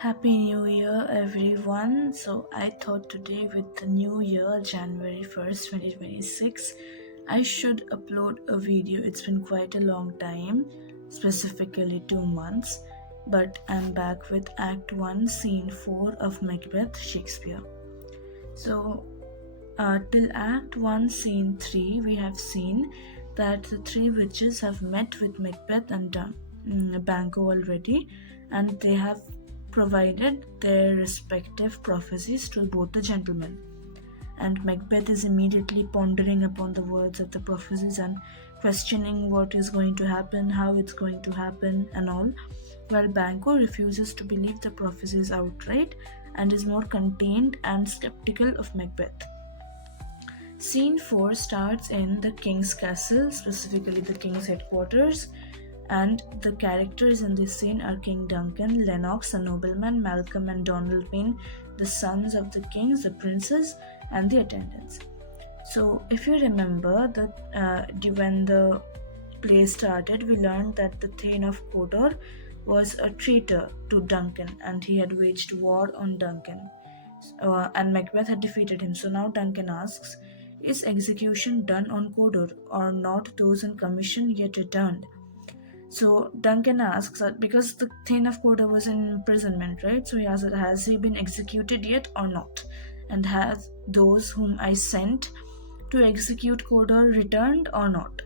Happy New Year, everyone. So, I thought today, with the new year, January 1st, 2026, I should upload a video. It's been quite a long time, specifically 2 months, but I'm back with Act 1, Scene 4 of Macbeth, Shakespeare. So, till Act 1, Scene 3, we have seen that the three witches have met with Macbeth and Banquo already, and they have provided their respective prophecies to both the gentlemen. And Macbeth is immediately pondering upon the words of the prophecies and questioning what is going to happen, how it's going to happen, and all, while Banquo refuses to believe the prophecies outright and is more contained and skeptical of Macbeth. Scene 4 starts in the king's castle, specifically the king's headquarters, and the characters in this scene are King Duncan, Lennox, a nobleman, Malcolm and Donald being the sons of the kings, the princes, and the attendants. So, if you remember that when the play started, we learned that the Thane of Cawdor was a traitor to Duncan, and he had waged war on Duncan. And Macbeth had defeated him. So now Duncan asks, is execution done on Cawdor, or not those in commission yet returned? So Duncan asks that because the Thane of Cawdor was in imprisonment, right? So he asks, has he been executed yet or not? And have those whom I sent to execute Cawdor returned or not?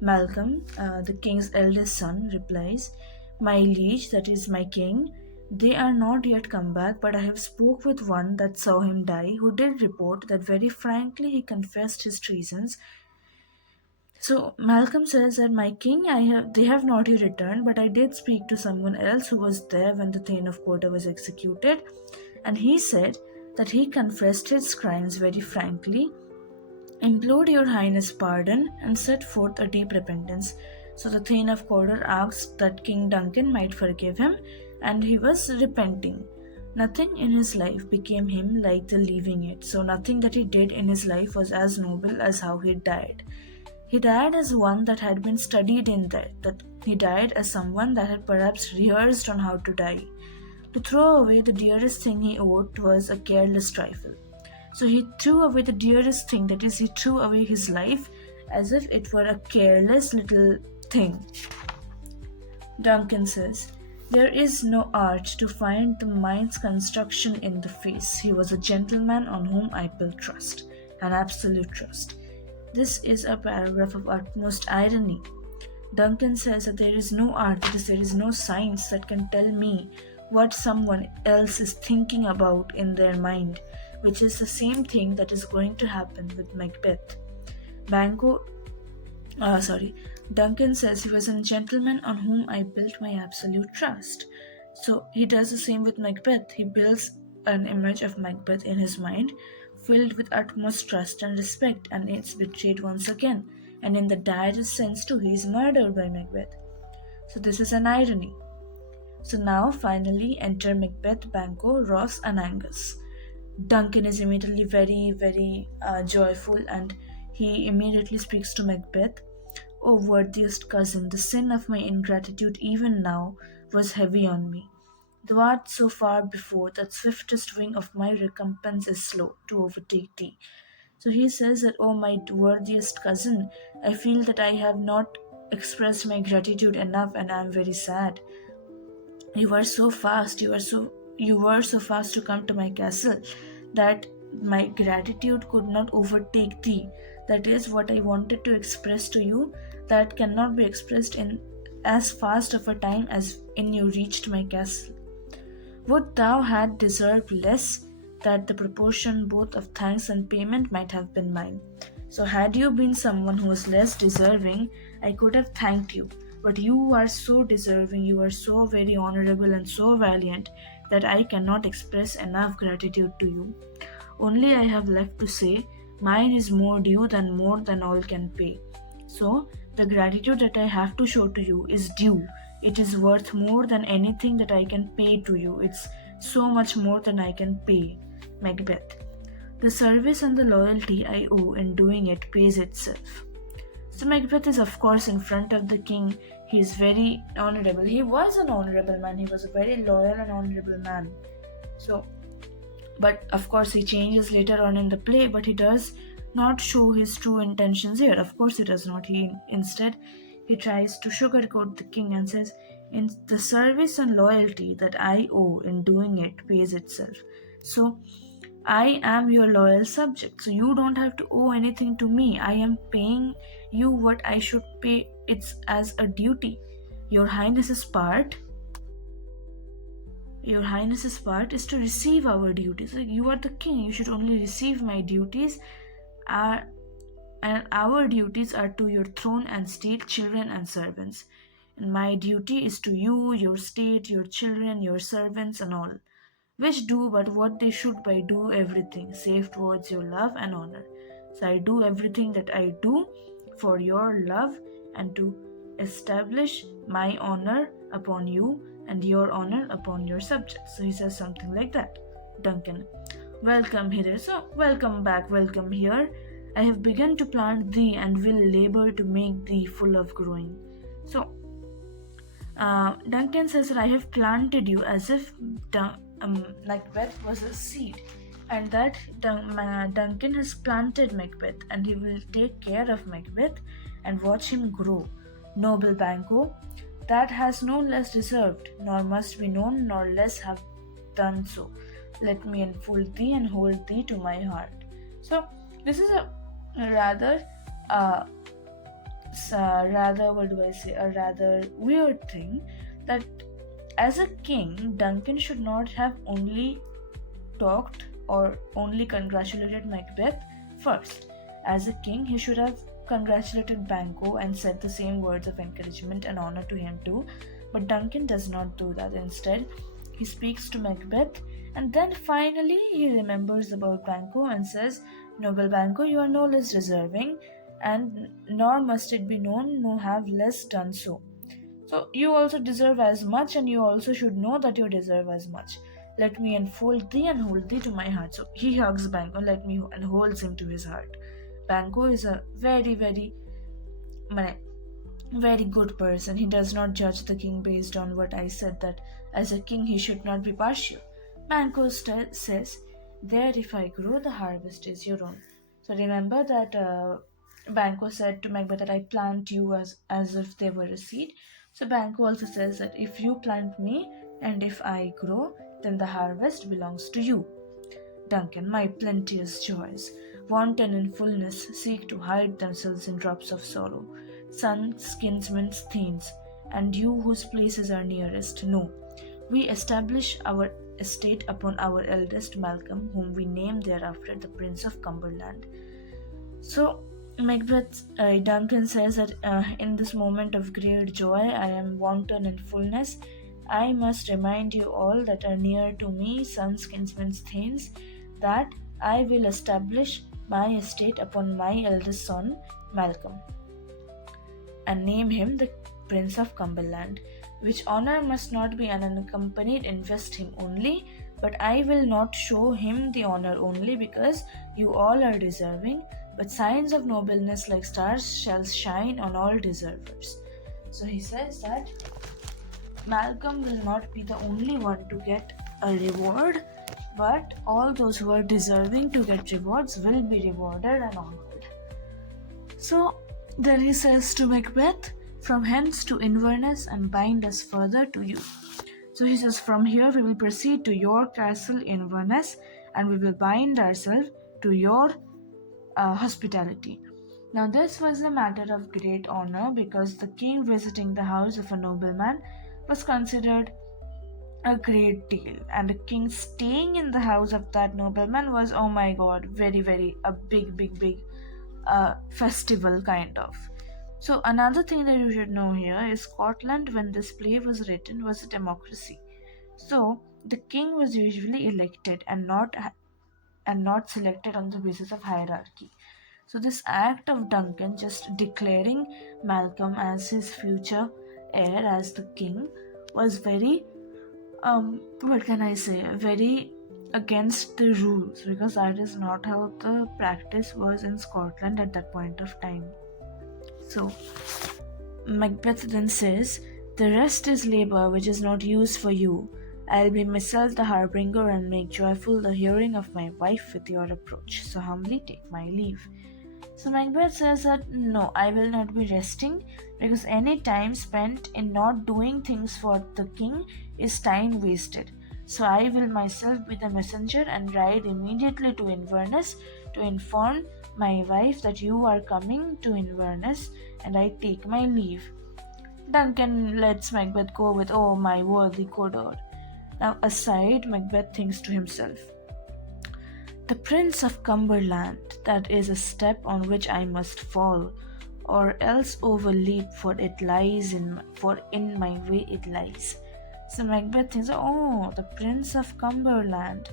Malcolm, the king's eldest son, replies, my liege, that is my king, they are not yet come back, but I have spoke with one that saw him die, who did report that very frankly he confessed his treasons. So Malcolm says that my king, they have not yet returned, but I did speak to someone else who was there when the Thane of Cawdor was executed, and he said that he confessed his crimes very frankly, implored your highness pardon, and set forth a deep repentance. So the Thane of Cawdor asked that King Duncan might forgive him, and he was repenting. Nothing in his life became him like the leaving it. So nothing that he did in his life was as noble as how he died. He died as one that had been studied in that he died as someone that had perhaps rehearsed on how to die. To throw away the dearest thing he owed was a careless trifle. So he threw away the dearest thing, that is, he threw away his life as if it were a careless little thing. Duncan says, there is no art to find the mind's construction in the face. He was a gentleman on whom I built trust, an absolute trust. This is a paragraph of utmost irony. Duncan says that there is no art, that is, there is no science that can tell me what someone else is thinking about in their mind, which is the same thing that is going to happen with Macbeth. Duncan says he was a gentleman on whom I built my absolute trust. So he does the same with Macbeth. He builds an image of Macbeth in his mind, filled with utmost trust and respect, and it's betrayed once again. And in the direst sense too, he is murdered by Macbeth. So this is an irony. So now finally enter Macbeth, Banquo, Ross, and Angus. Duncan is immediately very joyful, and he immediately speaks to Macbeth. O worthiest cousin, the sin of my ingratitude even now was heavy on me. Thou art so far before that swiftest wing of my recompense is slow to overtake thee. So he says that, oh my worthiest cousin, I feel that I have not expressed my gratitude enough, and I am very sad. You were so fast, you were so fast to come to my castle that my gratitude could not overtake thee. That is what I wanted to express to you, that cannot be expressed in as fast of a time as in you reached my castle. Would thou had deserved less, that the proportion both of thanks and payment might have been mine. So had you been someone who was less deserving, I could have thanked you. But you are so deserving, you are so very honorable and so valiant that I cannot express enough gratitude to you. Only I have left to say, mine is more due than more than all can pay. So the gratitude that I have to show to you is due. It is worth more than anything that I can pay to you. It's so much more than I can pay. Macbeth. The service and the loyalty I owe in doing it pays itself. So Macbeth is of course in front of the king. He's very honorable. He was an honorable man. He was a very loyal and honorable man. So, but of course, he changes later on in the play, but he does not show his true intentions here. Of course, he does not. He tries to sugarcoat the king and says, "In the service and loyalty that I owe in doing it pays itself. So, I am your loyal subject, so you don't have to owe anything to me. I am paying you what I should pay. It's as a duty. Your Highness's part your Highness's part is to receive our duties. Like, you are the king, you should only receive my duties. And our duties are to your throne and state, children and servants. And my duty is to you, your state, your children, your servants, and all, which do but what they should by do everything, save towards your love and honor. So I do everything that I do for your love and to establish my honor upon you and your honor upon your subjects." So he says something like that. Duncan, "Welcome here. So welcome back, welcome here. I have begun to plant thee and will labor to make thee full of growing." So Duncan says that I have planted you as if Macbeth was a seed, and that Duncan has planted Macbeth, and he will take care of Macbeth and watch him grow. Noble Banquo, that has no less deserved, nor must be known, nor less have done so. Let me enfold thee and hold thee to my heart. So this is a rather a rather weird thing, that as a king, Duncan should not have only talked or only congratulated Macbeth first. As a king, he should have congratulated Banquo and said the same words of encouragement and honor to him too. But Duncan does not do that. Instead, he speaks to Macbeth, and then finally he remembers about Banquo and says, "Noble Banquo, you are no less deserving, and nor must it be known, no have less done so. So you also deserve as much, and you also should know that you deserve as much. Let me enfold thee and hold thee to my heart." So he hugs Banquo and holds him to his heart. Banquo is a very, very, very good person. He does not judge the king based on what I said, that as a king he should not be partial. Banquo says, "There if I grow, the harvest is your own." So remember that Banquo said to Macbeth that I plant you as if they were a seed. So Banquo also says that if you plant me and if I grow, then the harvest belongs to you. Duncan, my plenteous joys, wanton in fullness, seek to hide themselves in drops of sorrow. Sons, kinsmen, thanes, and you whose places are nearest, know. We establish our estate upon our eldest Malcolm, whom we name thereafter the Prince of Cumberland. So Duncan says that in this moment of great joy, I am wanton in fullness. I must remind you all that are near to me, sons, kinsmen, thanes, that I will establish my estate upon my eldest son, Malcolm, and name him the Prince of Cumberland, which honor must not be an unaccompanied invest him only, but I will not show him the honor only because you all are deserving, but signs of nobleness like stars shall shine on all deservers. So he says that Malcolm will not be the only one to get a reward, but all those who are deserving to get rewards will be rewarded and honored. So then he says to Macbeth, "From hence to Inverness and bind us further to you." So he says, "From here we will proceed to your castle Inverness and we will bind ourselves to your hospitality." Now this was a matter of great honor because the king visiting the house of a nobleman was considered a great deal, and a king staying in the house of that nobleman was, oh my god, very, very a big festival kind of. So another thing that you should know here is Scotland, when this play was written, was a democracy. So the king was usually elected and not selected on the basis of hierarchy. So this act of Duncan just declaring Malcolm as his future heir, as the king, was very very against the rules, because that is not how the practice was in Scotland at that point of time. So Macbeth then says, "The rest is labor which is not used for you. I'll be myself the harbinger and make joyful the hearing of my wife with your approach. So humbly take my leave." So Macbeth says that no, I will not be resting because any time spent in not doing things for the king is time wasted. So I will myself be the messenger and ride immediately to Inverness to inform my wife that you are coming to Inverness, and I take my leave. Duncan lets Macbeth go with, "Oh, my worthy courtier." Now, aside, Macbeth thinks to himself, "The Prince of Cumberland, that is a step on which I must fall, or else overleap, for in my way it lies." So Macbeth thinks, "Oh, the Prince of Cumberland,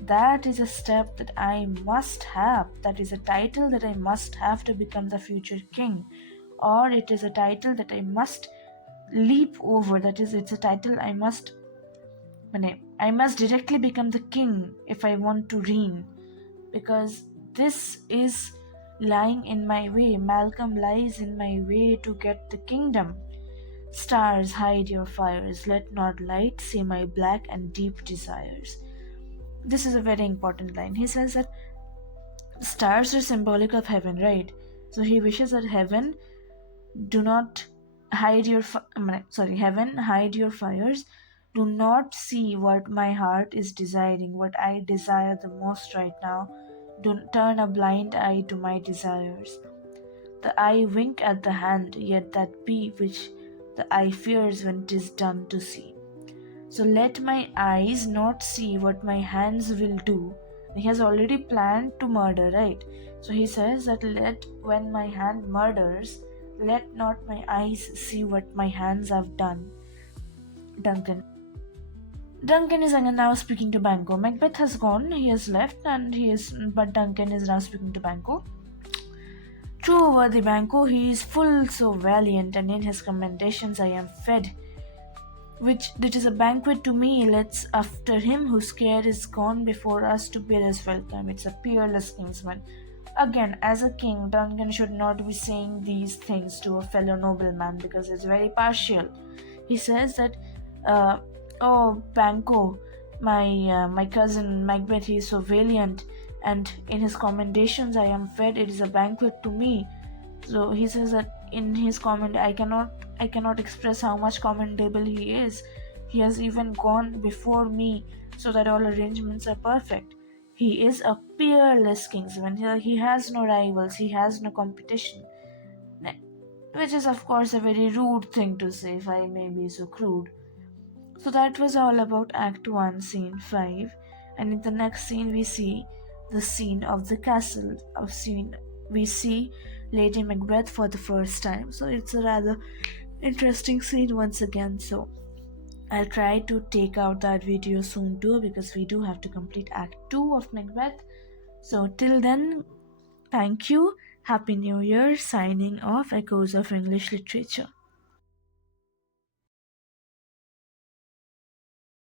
that is a step that I must have. That is a title that I must have to become the future king. Or it is a title that I must leap over. That is, it's a title I must directly become the king if I want to reign. Because this is lying in my way. Malcolm lies in my way to get the kingdom. Stars, hide your fires. Let not light see my black and deep desires." This is a very important line. He says that stars are symbolic of heaven, right? So he wishes that heaven do not hide your heaven hide your fires. Do not see what my heart is desiring, what I desire the most right now. Do turn a blind eye to my desires. The eye wink at the hand, yet that be which the eye fears when 'tis done to see. So let my eyes not see what my hands will do. He has already planned to murder, right? So he says that when my hand murders, let not my eyes see what my hands have done. Duncan. Duncan is again now speaking to Banquo. Macbeth has gone, he has left, but Duncan is now speaking to Banquo. "True, worthy Banquo, he is full so valiant, and in his commendations I am fed. Which it is a banquet to me. Let's after him whose care is gone before us to bid us welcome. It's a peerless kinsman." Again, as a king, Duncan should not be saying these things to a fellow nobleman because it's very partial. He says that, "Oh, Banquo, my cousin Macbeth, he is so valiant, and in his commendations I am fed. It is a banquet to me." So he says that in his comment, I cannot express how much commendable he is. He has even gone before me so that all arrangements are perfect. He is a peerless kingsman. He has no rivals, he has no competition. Which is, of course, a very rude thing to say, if I may be so crude. So that was all about Act 1, Scene 5. And in the next scene, we see the scene of the castle. We see Lady Macbeth for the first time. So it's a rather interesting scene once again. So I'll try to take out that video soon too, because we do have to complete Act 2 of Macbeth. So till then, thank you. Happy New Year. Signing off, Echoes of English Literature.